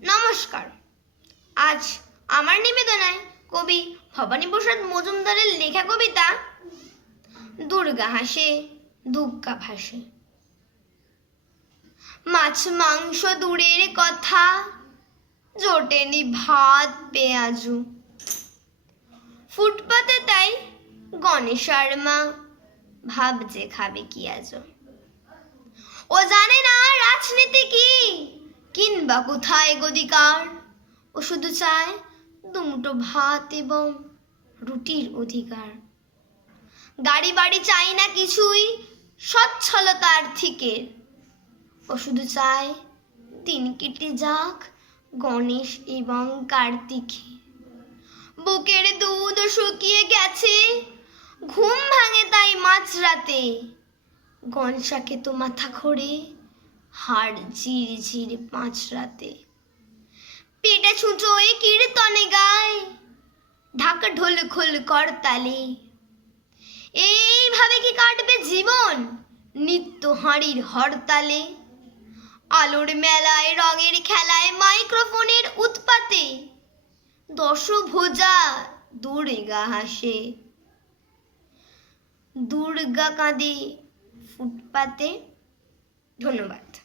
নমস্কার। আজ আমার নিবেদনায় কবি ভবানীপ্রসাদ মজুমদারের লেখা কবিতা দুর্গা হাসে দুগ্গা ভাসে। মাছ মাংস দূরের কথা, জোটেনি ভাত পেঁয়াজু। ফুটপাতে তাই গণেশার মা ভাবছে খাবে কি আজ। ও জানে না রাজনীতি কি কিংবা কোথায় গদিকার। ও শুধু চায় দুমুঠো ভাত এবং রুটির অধিকার। গাড়ি বাড়ি চাই না কিছুই সচ্ছলতা আর্থিকের। ও শুধু চায় দিন কেটে যাক গণেশ এবং কার্তিকে। বুকের দুধ শুকিয়ে গেছে, ঘুম ভাঙে তাই মাঝরাতে। গনসাকে তো মাথা খড়ে, হাড় ঝিরঝির মাঝরাতে। পেটে ছুঁচোয় কীর্তনে গায়, ঢাকা ঢোল খোল করতালে। এইভাবে কি কাটবে জীবন নিত্য হাঁড়ির হরতালে। আলোর মেলায় রঙের খেলায় মাইক্রোফোনের উৎপাতে দশভুজা দুর্গা হাসে। দুর্গা কাঁদে ফুটপাতে। ধন্যবাদ।